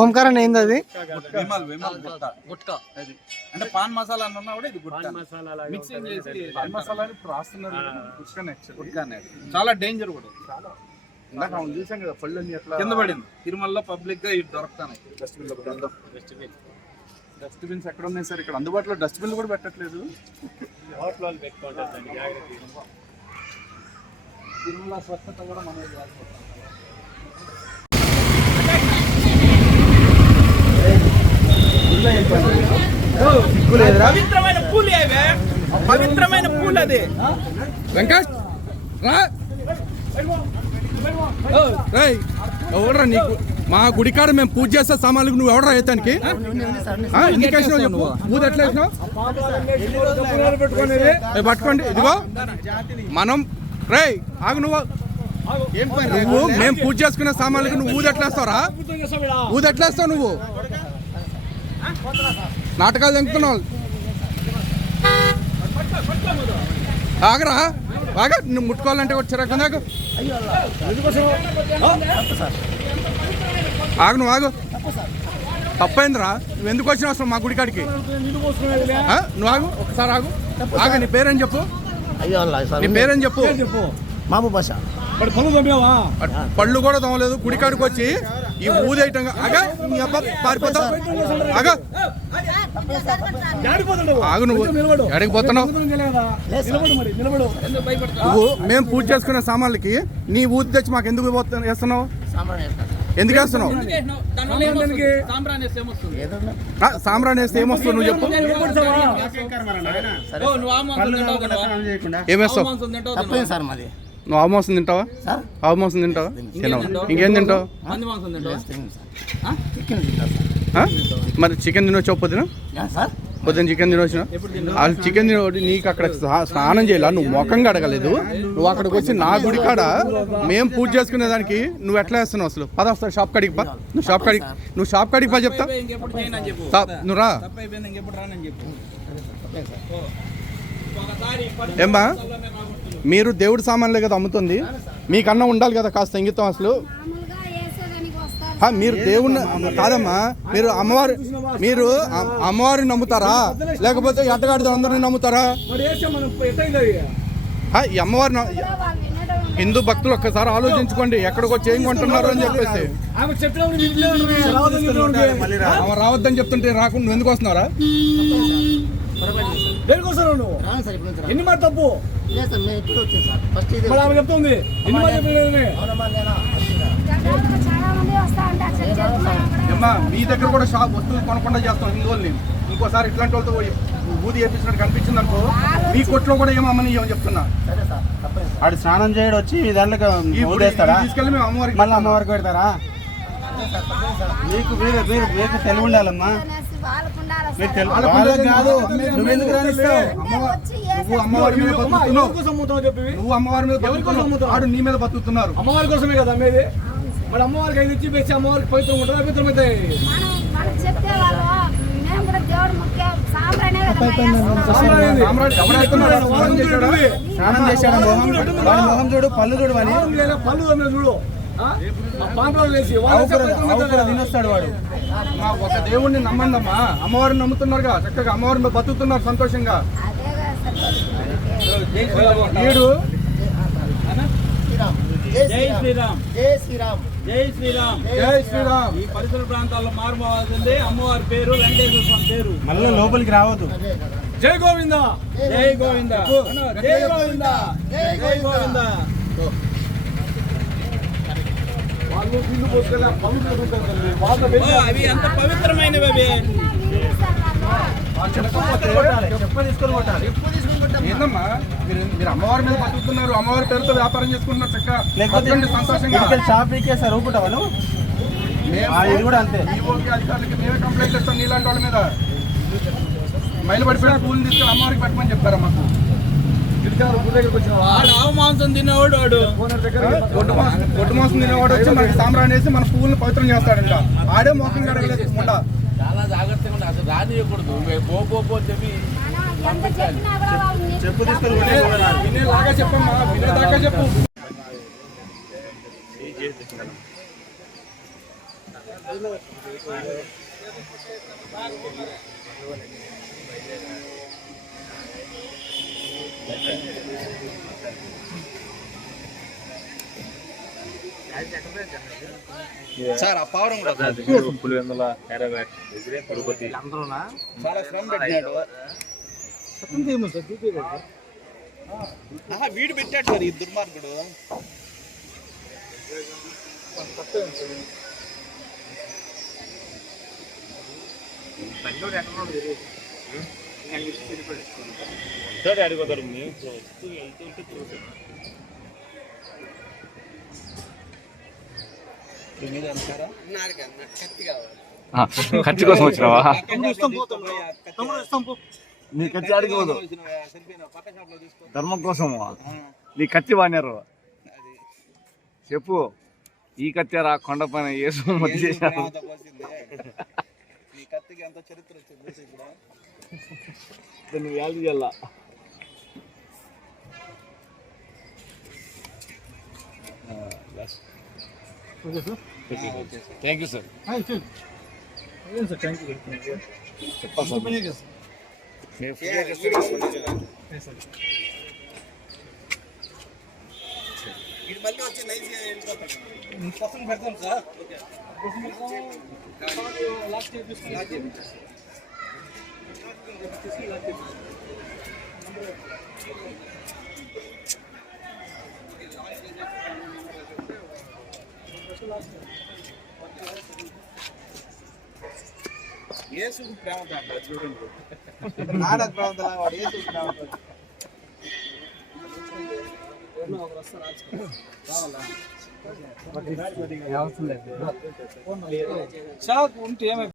ఓంకారం ఏంది అది? అంటే పాన్ మసాలా అన్నా కూడా ఇది మిక్సింగ్ చేసి చాలా డేంజర్ కూడా. చూసాం కదా పళ్ళు కింద పడింది. తిరుమలలో పబ్లిక్ గా ఇవి దొరుకుతాయి. డస్ట్బిన్స్ ఎక్కడ ఉన్నాయి సార్? ఇక్కడ అందుబాటులో డస్ట్బిన్లు కూడా పెట్టట్లేదు. తిరుమల స్వచ్ఛత కూడా మనది. పవిత్రమైన పూలు అవే, పవిత్రమైన పూలు అది. వెంకట్ ఎవడరా నీకు? మా గుడికాడ మేము పూజ చేస్తే సామాన్లకు నువ్వు ఎవడరా వేయటానికి? ఇండికేషన్ చెప్పు. పూజ ఎట్లా వేసినావు? పట్టుకోండి. ఇదిగో మనం రేయ్ ఆగు. నువ్వు మేము పూజ చేసుకునే సామాన్లకు నువ్వు ఊది ఎట్లేస్తావురా? ఊది ఎట్లేస్తావు నువ్వు? నాటకాలు తెంపుతున్నావు. ఆగరా బాగా. నువ్వు ముట్టుకోవాలంటే వచ్చారా కదా? ఆగు. నువ్వు ఆగు. తప్పైందిరా. నువ్వు ఎందుకు వచ్చినావు అసలు మా గుడికాడికి? నువ్వు ఆగు. ఒకసారి ఆగు. ఆగా. నీ పేరేం చెప్పు. నీ పేరేం చెప్పు. మామూ భాష. పళ్ళు కూడా తోమలేదు. గుడికాడికి వచ్చి ఈ ఊదేయటంగా ఆగా. నీ అబ్బా పారిపోతావు. ఆగా. ఆగు. నువ్వు ఎక్కడికి పోతున్నావు? నువ్వు మేము పూజ చేసుకునే సామాన్లకి నీ ఊది తెచ్చి మాకు ఎందుకు వేస్తున్నావు? ఎందుకు వేస్తున్నావు? సాంబ్రాన్ వేస్తే ఏమొస్తుంది నువ్వు చెప్పు. ఏమేస్తావు? నువ్వు ఆవు మాంసం తింటావా? ఆవు మాంసం తింటావా? తినవా? ఇంకేం తింటావు? మరి చికెన్ తినొచ్చు. పొద్దున చికెన్ తినొచ్చిన వాళ్ళు చికెన్ తినోటి నీకు అక్కడ స్నానం చేయాల. నువ్వు ముఖంగా అడగలేదు. నువ్వు అక్కడికి వచ్చి నా గుడి కాడ మేము పూజ చేసుకునే దానికి నువ్వు ఎట్లా వేస్తున్నావు అసలు? పద వస్తా షాప్ కాడికి పా. నువ్వు షాప్ కాడికి పా చెప్తా. నువ్వు రా. ఏమ్మా మీరు దేవుడి సామాన్లే కదా అమ్ముతుంది. మీకన్నా ఉండాలి కదా కాస్త ఇంగితం అసలు. మీరు దేవుణ్ణి కాదమ్మా. మీరు అమ్మవారిని నమ్ముతారా లేకపోతే ఎట్టగాడితో అందరిని నమ్ముతారా? ఈ అమ్మవారిని హిందూ భక్తులు ఒక్కసారి ఆలోచించుకోండి. ఎక్కడికి వచ్చి ఏం కొంటున్నారు అని చెప్పేసి. రావద్దని చెప్తుంటే రాకుండా నువ్వు ఎందుకు వస్తున్నారా? ఎన్ని మాట తప్పు చెప్తుంది. మీ దగ్గర కూడా షాప్ వస్తువులు కొనకుండా చేస్తాం హిందువుల్ని. ఇంకోసారి ఇట్లాంటి వాళ్ళతో ఊది వేపించినట్టు కనిపించింది అనుకో మీ కొట్లో కూడా ఏమమ్మని చెప్తున్నా. ఆడు స్నానం చేయడం వచ్చి దాంట్లో తీసుకెళ్ళి మేము అమ్మవారికి మళ్ళీ అమ్మవారికి పెడతారా? మీకు తెలివి ఉండాలమ్మా. నువ్వు అమ్మవారి మీద బతుకుతున్నావు. నీ మీద బతుకుతున్నారు. అమ్మవారి కోసమే కదా అమ్మేది. మరి అమ్మవారికి ఐదు ఇచ్చి పెంచి అమ్మవారికి పవిత్రం ఉంటుంది. అపవిత్రం అవుతాయి. స్నానం చేశాడు. మొహం చూడు, పళ్ళు చూడు. పళ్ళు చూడు. తినొస్తాడు వాడు. ఒక దేవుణ్ణి నమ్మందమ్మా. అమ్మవారిని నమ్ముతున్నారుగా, చక్కగా అమ్మవారి మీద బతుకుతున్నారు సంతోషంగా. వీడు జై శ్రీరామ్. జై శ్రీరామ్. జై శ్రీరామ్. జై శ్రీరామ్. ఈ పరిసర ప్రాంతాల్లో మారుమోవాల్సింది. అమ్మవారి పేరు వెంకటేశ్వర స్వామి పేరు. మళ్ళీ లోపలికి రావద్దు. జై గోవింద. జై గోవింద. జై గోవింద. జై గోవింద. అవి అంత పవిత్రమైనవి. అవి ఏందమ్మా మీరు అమ్మవారి మీద బతుకుతున్నారు. అమ్మవారి పేరుతో వ్యాపారం చేసుకుంటున్నారు చక్కగా సంతోషంగా. షాప్ ఊపుకుంటావు. ఇది కూడా అంతే. అధికారులకి మేమే కంప్లైంట్ ఇస్తాం. నీలాంటి వాళ్ళ మీద మైలు పడిపోయిన పూలు తీసుకుని అమ్మవారికి పెట్టమని చెప్తారా మాకు? ఆవు మాంసం తినేవాడు వాడు. గొడ్డు మాంసం తినేవాడు వచ్చి మనకి సాంబ్రాన్ని వేసి మన పువ్వులను పవిత్రం చేస్తాడంట. ఆడే మోసం అడగలేదు. చాలా జాగ్రత్తగా ఉండాలి. అసలు రానియకూడదు. చెప్పి వినేలాగా చెప్పమ్మా, వినేదాకా చెప్పు. సార్ ఆ పావురం కూడా పులివెందుల హైదరాబాద్ తిరుపతి చాలా శ్రమ పెట్టినాడు. వీడు పెట్టాడు సార్ ఈ దుర్మార్గుడు. అడిగిపోతారు ఖర్చు కోసం వచ్చినావా? నీ కత్తి అడిగిపోదు, ధర్మం కోసము నీ కత్తి వాడినారు. చెప్పు, ఈ కత్తి రా కొండ పైన యేసు మధ్య చేశారు. నువ్వు యాలు చేయాల. Thank you sir. మళ్ళీ వచ్చి నైస్ పెడతాం సార్. యేసు ప్రేమ చూడండి, నాన్న ప్రేమ వాడు యేసు ప్రేమ. షాక్ ఉంటే ఏమై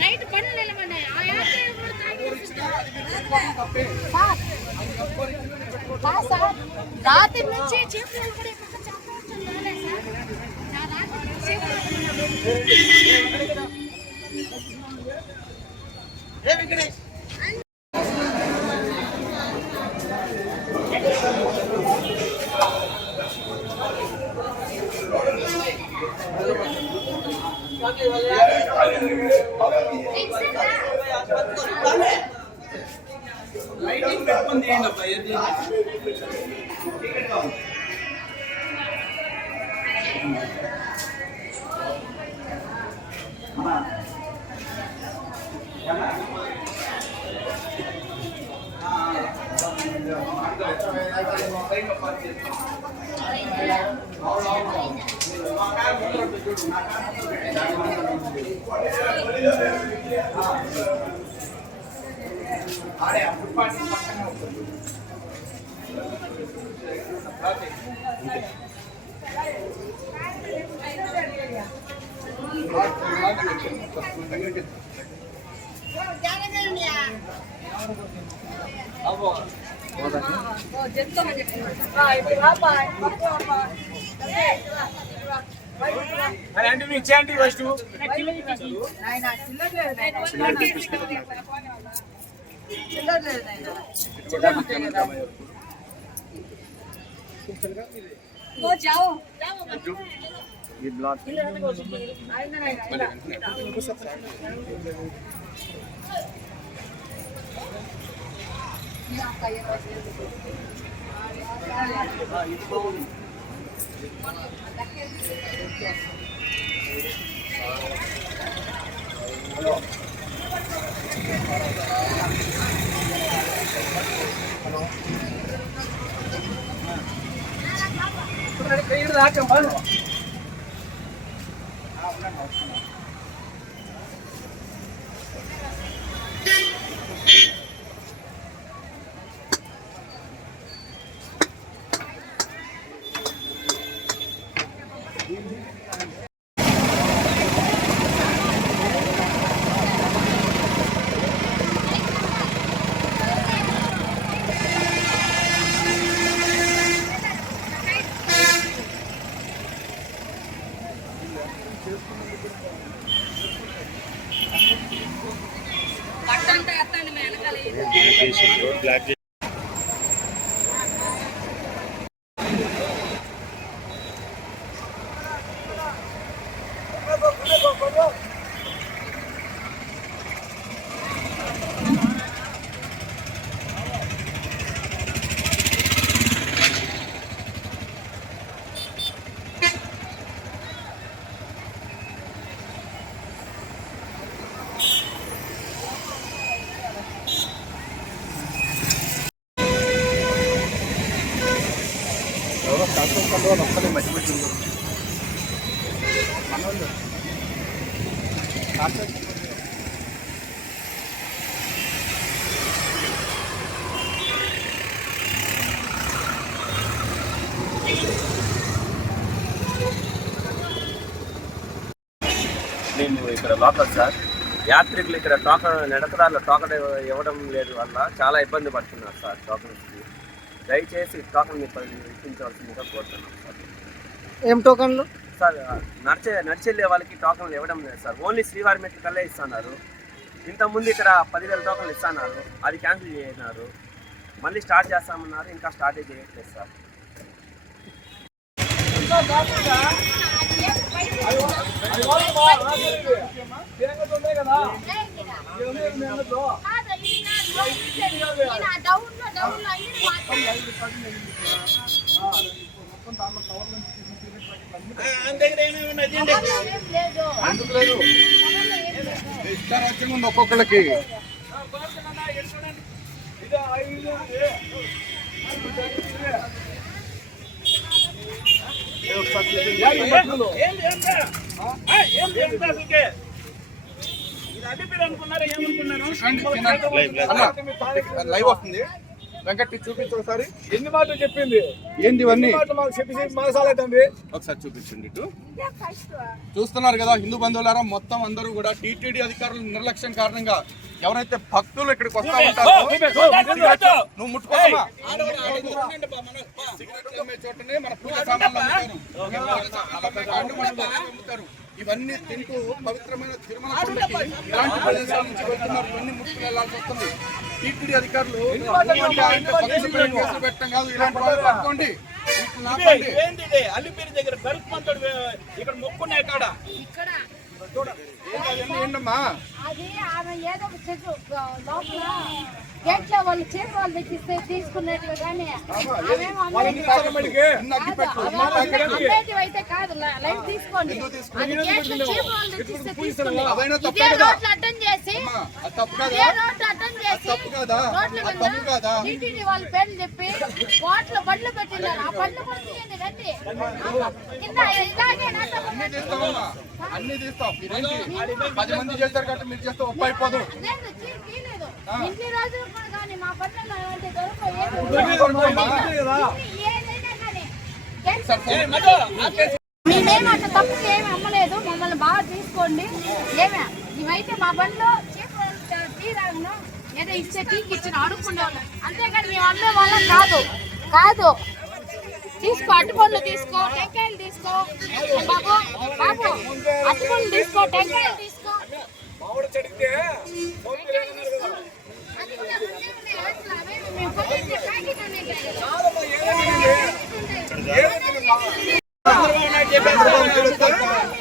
నైట్ పనులు నిలబడినాయి. రాత్రి నుంచి చేపలు కూడా ఇక్కడ చెప్పవచ్చు రాలేదు సార్. లైటింగ్ పెట్టుకుని తీయండి అబ్బా. అంటే నువ్వు ఇచ్చేయండి ఫస్ట్. जाओ ये ब्लॉक ఇక్కడ మేము ఇక్కడ లోకల్ సార్, యాత్రికులు ఇక్కడ టోకన్ నడకదారులు టోకన్ ఇవ్వడం లేదు వల్ల చాలా ఇబ్బంది పడుతున్నారు సార్. టోకన్స్కి దయచేసి టోకన్ ఇప్పించవలసిందిగా కోరుతున్నాం సార్. ఏం టోకన్లు సార్? నడిచెళ్ళే వాళ్ళకి టోకన్లు ఇవ్వడం లేదు సార్, ఓన్లీ శ్రీవారి మెట్లు కల్లే ఇస్తున్నారు. ఇంతకుముందు ఇక్కడ 10,000 టోకన్లు ఇస్తున్నారు, అది క్యాన్సిల్ చేసినారు. మళ్ళీ స్టార్ట్ చేస్తామన్నారు, ఇంకా స్టార్టే చేయట్లేదు సార్. ఒక్కొక్కళ్ళకి లైవ్ వస్తుంది. వెంకట్ చూపించు ఒకసారి. ఎన్ని మాటలు చెప్పింది, ఏంది ఇవన్నీ మాకు చెప్పి మాసాలైతుంది. ఒకసారి చూపించండి. ఇటు చూస్తున్నారు కదా హిందూ బంధువులారా, మొత్తం అందరూ కూడా టీటీడీ అధికారుల నిర్లక్ష్యం కారణంగా ఎవరైతే భక్తులు ఇక్కడికి వస్తా ఉంటారో, నువ్వు ముట్టుకోమా, సిగరెట్లు అమ్మే చోటనే మన పూజ సామాన్లు అమ్ముతారు. ఇవన్నీ తింటూ పవిత్రమైన తిరుమల కొండకి ఇలాంటి ప్రదేశాల నుంచి వెళ్తున్నారు. ఇవన్నీ ముట్టుకు వెళ్లాల్సి వస్తుంది. టీటీడీ అధికారులు కేసులు పెట్టడం కాదు, ఇలాంటి వాళ్ళు పట్టుకోండి. అల్లిపేరు దగ్గర గరుత్మంతుడు ఇక్కడ మొక్కున్నాయి కాడ ఏంటమ్మా అది ఆమె ఏదో లోపల గేట్లో వాళ్ళు చేతి వాళ్ళు తెచ్చిస్తే తీసుకునేటివి కానీ అయితే కాదు. లైన్ తీసుకోండి, అది గేట్లో చేతి వాళ్ళు తెచ్చిస్తే తీసుకుని ఇదే రోడ్లు అటెండ్ చేసి రోడ్ల మీద టీటీడీ వాళ్ళ పేర్లు చెప్పి వాటిలో బండ్లు పెట్టినారు. ఆ బండ్లు కూడా తీయండి రండి కింద ఇలాగే అన్ని తీస్తాం. 10 మంది చేస్తారు కాబట్టి మీరు చేస్తే ఒప్పు అయిపోదు. ఇన్ని రోజులు కూడా కానీ మా పట్టణంలో మేమేం అట్లా తప్పు ఏమి అమ్మలేదు, మమ్మల్ని బాగా తీసుకోండి. ఏమే ఇవైతే మా బండిలో తీరాను ఏదో ఇచ్చే టీకి ఇచ్చిన అడుక్కునే వాళ్ళు, అంతేకాని మేము అమ్మే వాళ్ళం కాదు. కాదు తీసుకో, అట్టుపండ్లు తీసుకో, టెంకాయలు తీసుకో బాబు, బాబు అట్టుపండ్లు తీసుకో, టెంకాయలు తీసుకో.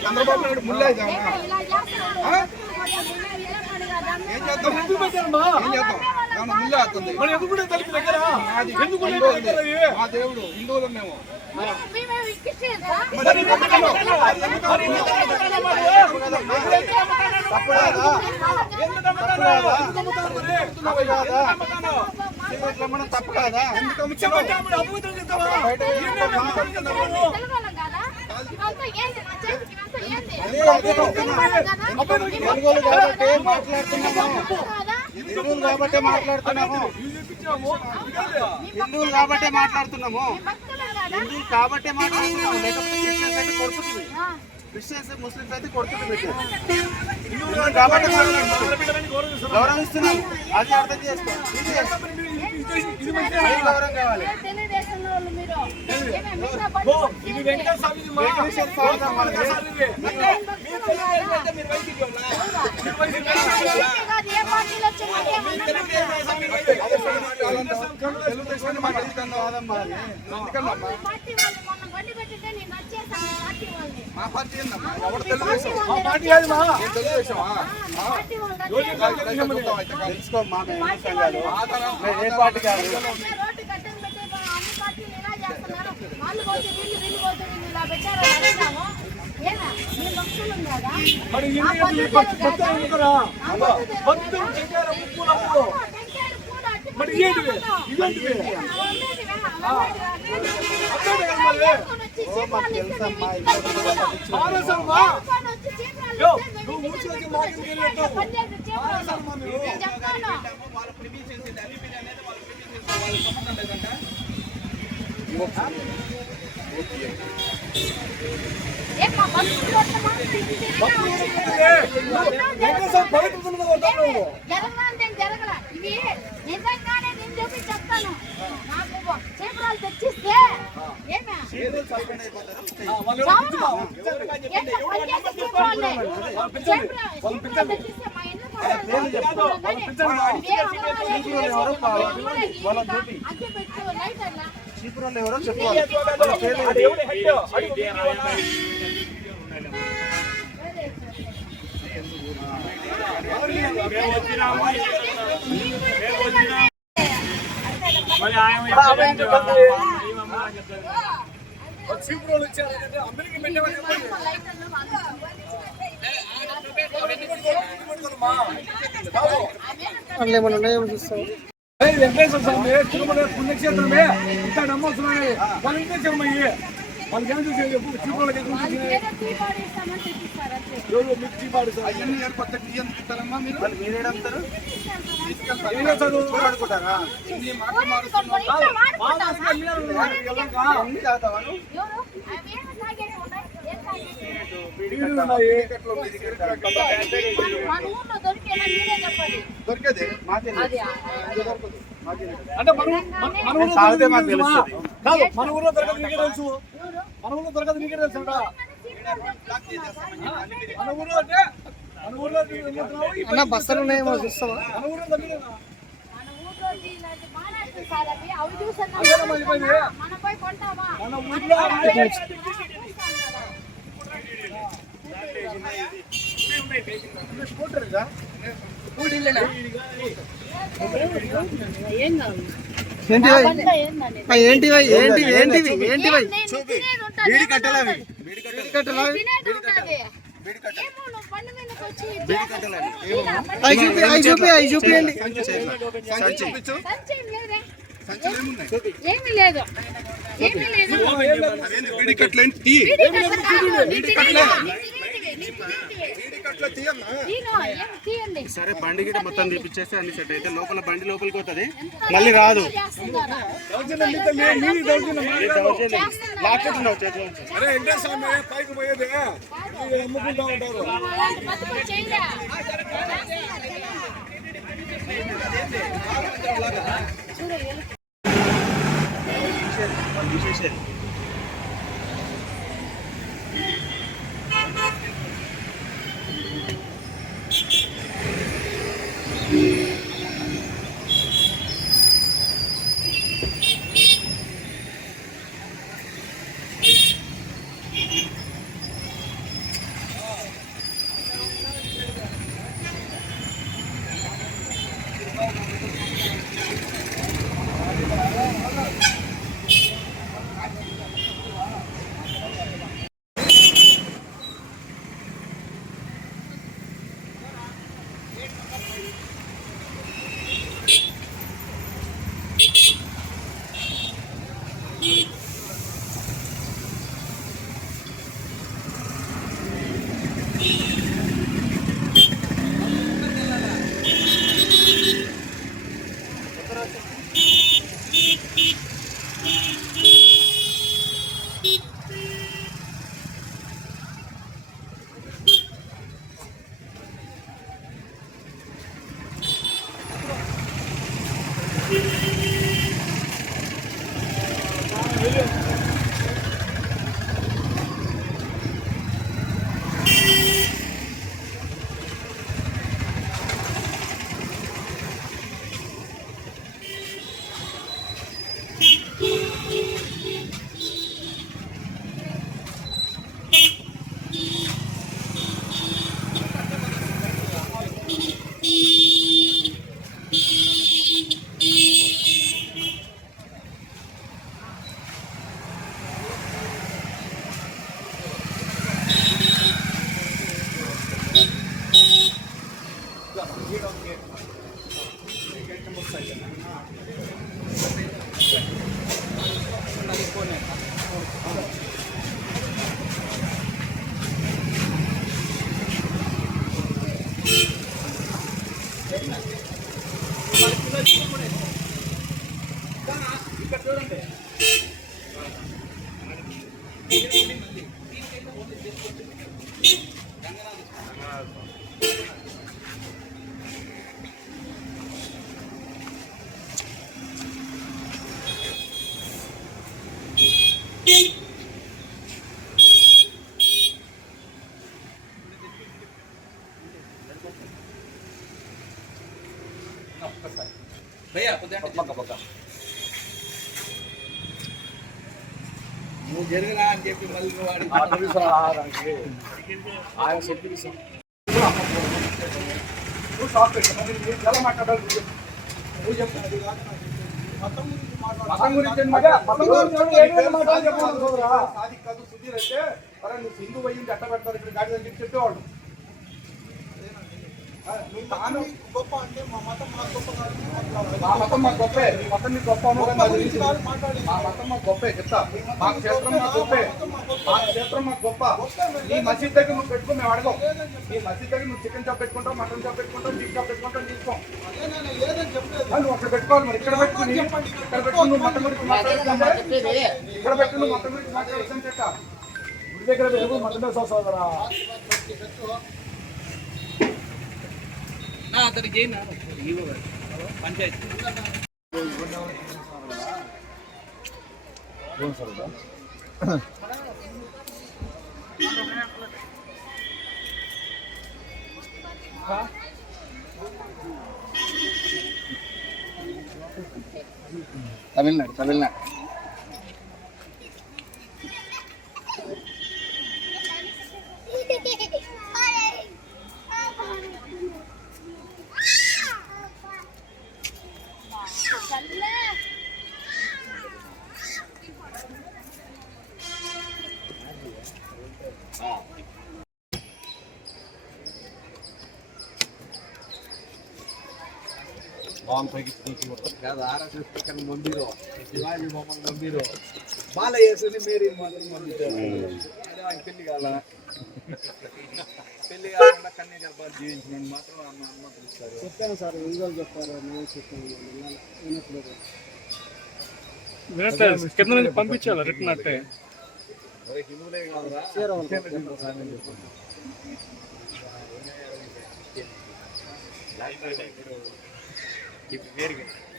చంద్రబాబు నాయుడు ముళ్ళ ఏం చేద్దాం? ముళ్ళ అవుతుంది. మా దేవుడు హిందువులు మేము తప్పు కాదా? ఎందుకు ఏంది నా చేతికి ఇవంతా ఏంది? హిందువులు కాబట్టి మాట్లాడుతున్నాము. హిందువులు కాబట్టి మాట్లాడుతున్నాము. హిందువులు కాబట్టే మాట్లాడుతున్నాము. హిందువులు కాబట్టే మాట్లాడుతున్నాము. లేకపోతే క్రిస్టియన్స్ అయితే కొడుతుంది. క్రిస్టియన్స్ ముస్లిమ్స్ అయితే కొడుతుంది. హిందువులు కాబట్టి గౌరవిస్తున్నాం. అది అర్థం చేసుకో. గౌరవం కావాలి. తెలుగుదేశంలో వాళ్ళు మీరు ఇది వెంకట స్వామిది మా ఏ పార్టీలో తెలుగుదేశాన్ని మాకు ఎందుకన్నా వాదమ్మా అది? పార్టీ వాళ్ళు మొన్న బండి పెట్టితే నేను వచ్చేసాను పార్టీ వాళ్ళని. మా పార్టీ ఏందమ్మా? ఎవరు తెలుగుదేశం? పార్టీ కాదు మా ఏం తెలుగుదేశమా? పార్టీ వాళ్ళు తెలుసుకో మా సంఘాలు ఏ పార్టీ కాదు. రోడ్డు కట్టలు పెట్టి అన్ని పార్టీలు ఇలా చేస్తున్నారు. వాళ్ళు పోతే వీళ్ళు పోతే వీళ్ళు ఇలా పెట్టారు అడిగాము. ఏనా మీ భక్తులు ఉన్నారా? మరి ఎందుకురా భక్తులు చెక్కారు ఉప్పులప్పుడు మరి ఏంటివి ఇదేంటివి మారసమ్మా నువ్వు మూసుకొచ్చి మాకు జరగల ఇవి నిజంగానే నేను చెప్పి చెప్తాను. నాకు చేపరాలు తెచ్చిస్తే చీపురోళ్ళు ఎవరో చెప్పాలి. చీపురోళ్ళు వచ్చారంటే అమెరికా పెట్టమని అందులో ఏమైనా ఉన్నాయేమో చూస్తాం. వెంకటేశ్వర స్వామి తిరుమల పుణ్యక్షేత్రమే ఇంత నమ్మొస్తున్నాయి. వాళ్ళ ఇంటే చెప్పమయ్యి వాళ్ళకి ఏం చూసి చీపురోళ్ళకి మిర్చి పాడు కొత్త బియ్యం తింటారమ్మా మీరు? మీరేడంటారు తీసుకెళ్తారు ఆడుకుంటారా? ఇన్ని మాటలు దొరికేది మాకే అంటే మన ఊర్లో దొరకదు నీకే తెలుసు. మన ఊర్లో దొరకదు నీకే తెలుసు. మన ఊర్లో అంటే మన ఊర్లో అన్న బస్తాలు ఉన్నాయేమో చూస్తావా? మన ఊర్లో దొరికినా మన ఊర్లో ఏంటివి ఏంటివి ఏంటివి ఏంటివి బీడి కట్టలు అవి చూపియండి. ఏమీ లేదు సరే బండి గిట్ట మొత్తం తీపిచ్చేస్తే అన్ని సెట్ అయితే లోపల బండి లోపలికి పోతుంది, మళ్ళీ రాదు. అరే వెంకటేశ్వర స్వామి పైకి పోయేది అమ్ముకుంటా ఉంటారు. నువ్వు జరిగినా అని చెప్పి మళ్ళీ నువ్వు వాడి ఆయన చెప్పి నువ్వు షాప్ పెట్టు ఎలా మాట్లాడాలి నువ్వు చెప్పు మతం గురించి సాదిక్ కాదు సుధీర్ అయితే మరి నువ్వు హిందూ అయ్యింది అట్ట పెడతారు ఇక్కడ గాడి అని చెప్పి చెప్పేవాడు నువ్వు తాను గొప్ప అంటే మా మతం మాకు గొప్ప కాదు మా మతం మాకు గొప్పే నీ మతం నీకు గొప్ప మా మతం మాకు గొప్పే చెప్తా మా క్షేత్రం మాకు గొప్పే మా క్షేత్రం మాకు గొప్ప నీ మసీద్ దగ్గర నువ్వు పెట్టుకో మేము అడగం నీ మసీద్ దగ్గర నువ్వు చికెన్ చాప్ పెట్టుకుంటావు మటన్ చాప్ పెట్టుకుంటావు బీఫ్ చాప్ పెట్టుకుంటావు తీసుకోం నువ్వు అక్కడ పెట్టుకోవాలి మరి ఇక్కడ పెట్టుకుని ఇక్కడ పెట్టుకుని నువ్వు మతం గురించి మాట్లాడుతుంటే ఇక్కడ పెట్టి నువ్వు మతం గురించి మాట్లాడుతాను చెట్ట గుడి దగ్గర పెట్టుకుని మతమే సోదరా అతనికి పంచాయతీ తమిళనాడు ನಂಬಿರೋ ಶಿವಾಜಿ ಮೊಹಮ್ಮದ್ ನಂಬಿರೋ ಬಾಲಯ್ಯಸನಿ ಮೇರಿ ಮಾತ್ರ ನಂಬಿದ್ದಾರೆ పెళ్లి కాకుండా కన్య గర్భాలు జీవించిన మాత్రం అమ్మ పిలుస్తారు. చెప్పాను సార్ ఎందుకు చెప్పారు నేను చెప్పాను కింద నుంచి పంపించాలి రిటర్న్ అంటే హిందువులే కాదురా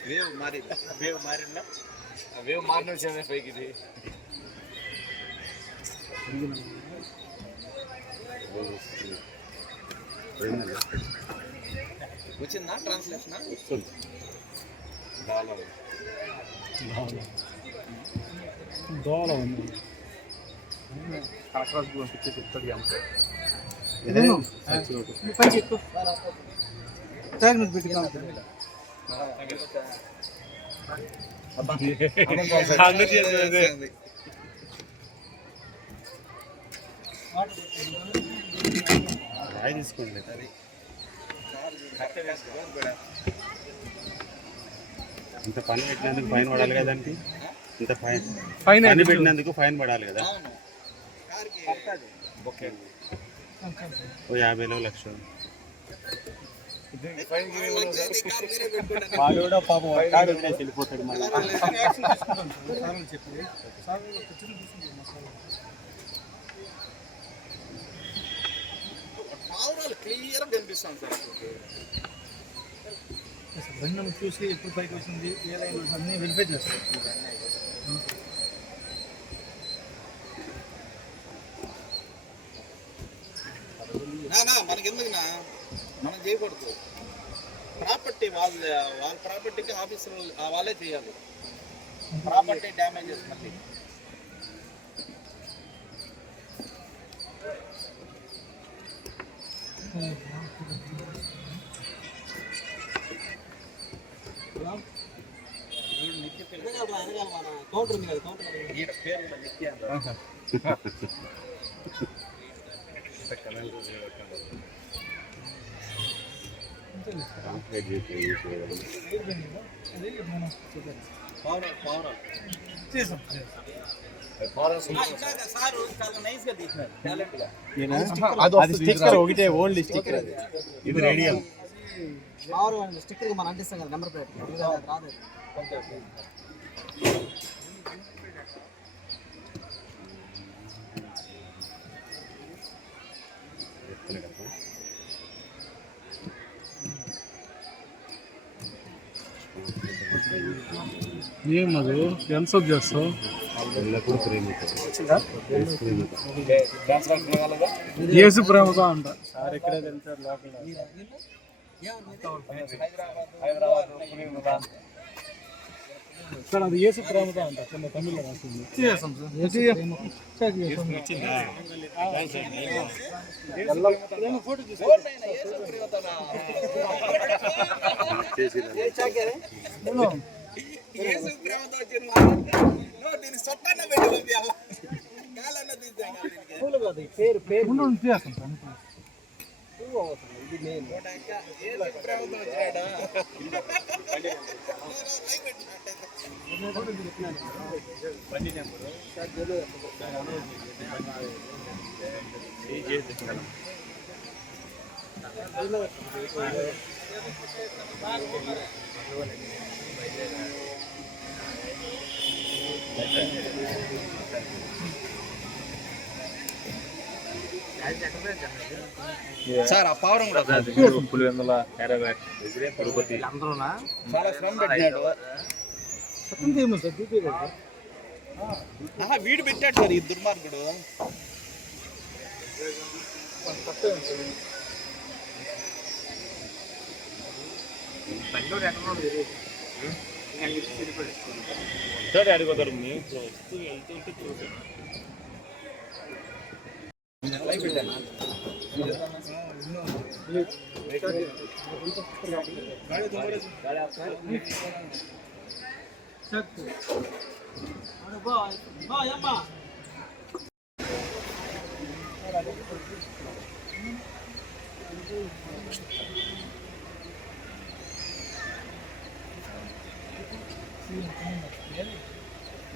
వేవ్ మారిందా వేవ్ మారిన విషయమే పైకి ఇది వచ్చిందా ట్రాన్స్లేషన్ దోళ ఉంది చెప్తాడు అంతే తీసుకోండి ఇంత పని పెట్టినందుకు ఫైన్ పడాలి కదండి ఇంత ఫైన్ పని పెట్టినందుకు ఫైన్ పడాలి కదా ఓ 50,000 లక్ష వాడు కూడా పాపం వాడు వెళ్ళిపోతాడు మళ్ళీ క్లియర్ కనిపిస్తాం సార్ బండి చూసి ఎప్పుడు పైకి వచ్చింది ఏ లైన్ అన్నీ వెరిఫై చేస్తాం మనకెందుకునా మనం చేయకూడదు ప్రాపర్టీ వాళ్ళ ప్రాపర్టీకి ఆఫీసర్ వాళ్ళే చేయాలి ప్రాపర్టీ డ్యామేజెస్ మళ్ళీ కౌంటర్ ఉంది కదా కౌంటర్ పేరు నిత్య ఒకటే ఓల్డ్ స్టిక్కర్ అది ఇది రేడియల్ స్టిక్కర్ మనం అంటిస్తాం కదా నెంబర్ ప్లేట్ రాదు ఏమది ఎంత సబ్ చేస్తావు యేసు ప్రేమతో అంట సార్ ఇక్కడే తెలుసారు లోకల్ సార్ అది యేసు ప్రేమతో అంట కింద తమిళ్లో రాసింది ఫోటో పేరు సార్ ఆ పవరం కూడా పులివెందుల తిరుపతి చాలా శ్రమ పెట్టాడు. వీడు పెట్టాడు సార్ ఈ దుర్మార్గుడు. అడుగుతారు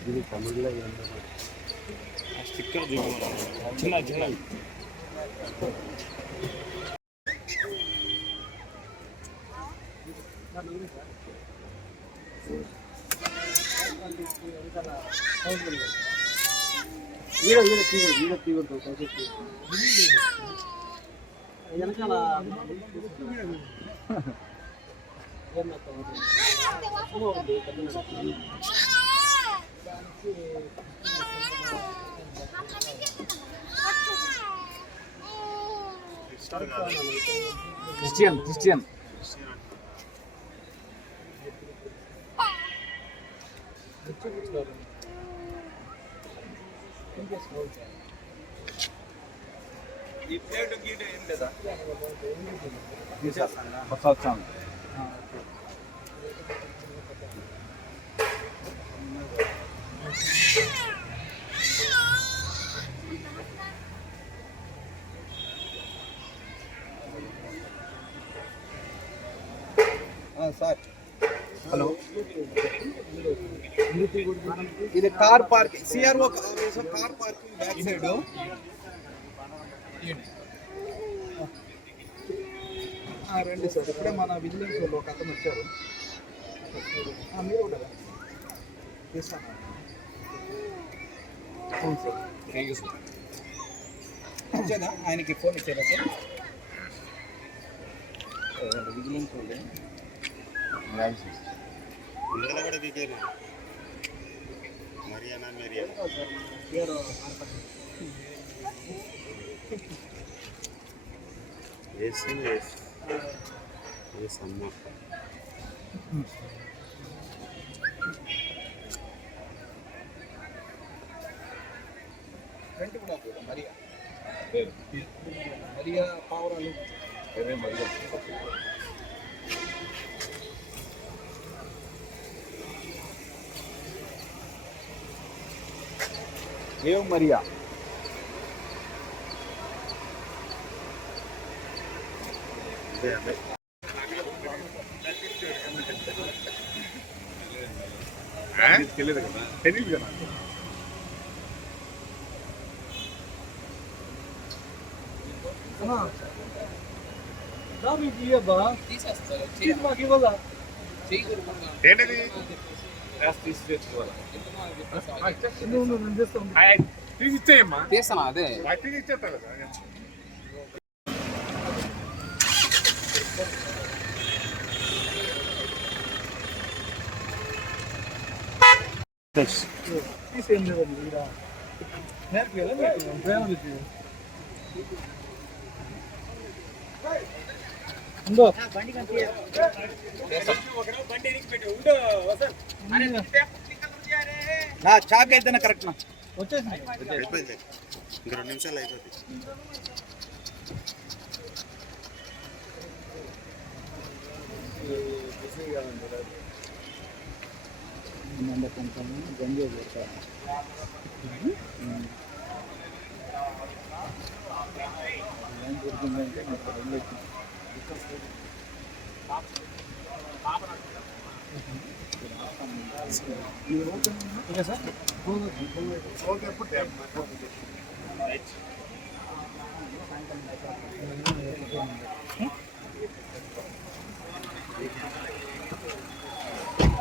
ఇది తమిళలో స్టిక్కర్ చిన్న చిన్న క్రిస్టియన్ ఈ ప్లేట్ గీట ఏం లేదా? సార్ హలో, ఇది car parking CRO car parking back side. రండి సార్, ఇప్పుడే మన విజిలెన్స్ వాళ్ళు ఒక అతను వచ్చారు. మీరు కూడా తీస్తాను. అవును సార్, థ్యాంక్ యూ సార్. వచ్చేదా ఆయనకి ఫోన్ ఇచ్చారా సార్? విజిలెన్స్ వాళ్ళు Mariana Meriana. Yes, yes. Yes, Amma. Front కూడా మరియా మరియా పావురాలు మరియా ఏం మరియా తెలియదు కదా, తెలియదు కదా. ఏంటది తీసి తెచ్చుకోవాలి. తీసి ఇచ్చేయమ్మా. తీసానా అదే తీసి ఇచ్చేస్తా కదా. నా చాక్ అయితేనే కరెక్ట్ నా అయిపోయింది ఇంకా 2 నిమిషాలు అయిపోతుంది సార్